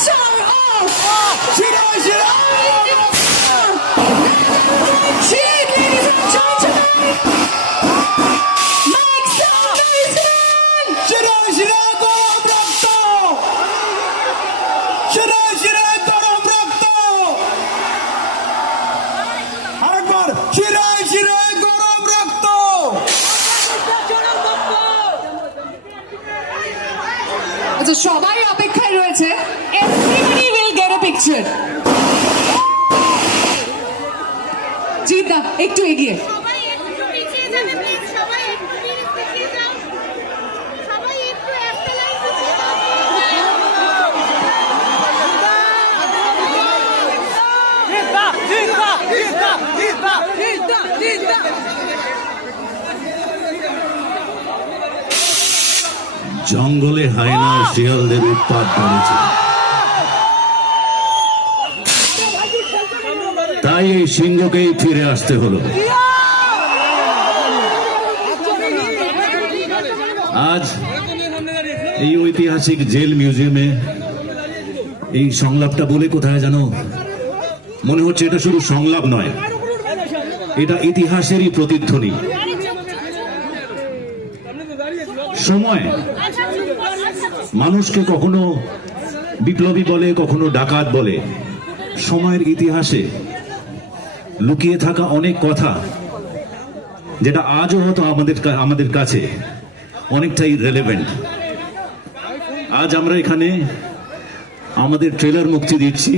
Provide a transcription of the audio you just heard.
star of Ladies and gentlemen, Mike Salvation! আচ্ছা, সবাই অপেক্ষায় রয়েছে। Everybody will get a picture. জিদা একটু এগিয়ে। সবাই একটু পিছিয়ে যাবে প্লিজ, সবাই একটু পিছিয়ে যাও, সবাই একটু একটা লাইন পিছিয়ে যাও। জঙ্গলে হায়না শিয়ালদের উৎপাত বেড়েছে, তাই এই সিংহকেই ফিরে আসতে হলো। আজ এই ঐতিহাসিক জেল মিউজিয়ামে এই সংলাপটা বলে কোথায় জানো, মনে হচ্ছে এটা শুধু সংলাপ নয়, এটা ইতিহাসেরই প্রতিধ্বনি। সময় মানুষকে কখনো বিপ্লবী বলে, কখনো ডাকাত বলে। সময়ের ইতিহাসে লুকিয়ে থাকা অনেক কথা, যেটা আজও হয়তো আমাদের কাছে অনেকটাই রেলেভেন্ট। আজ আমরা এখানে আমাদের ট্রেলার মুক্তি দিচ্ছি।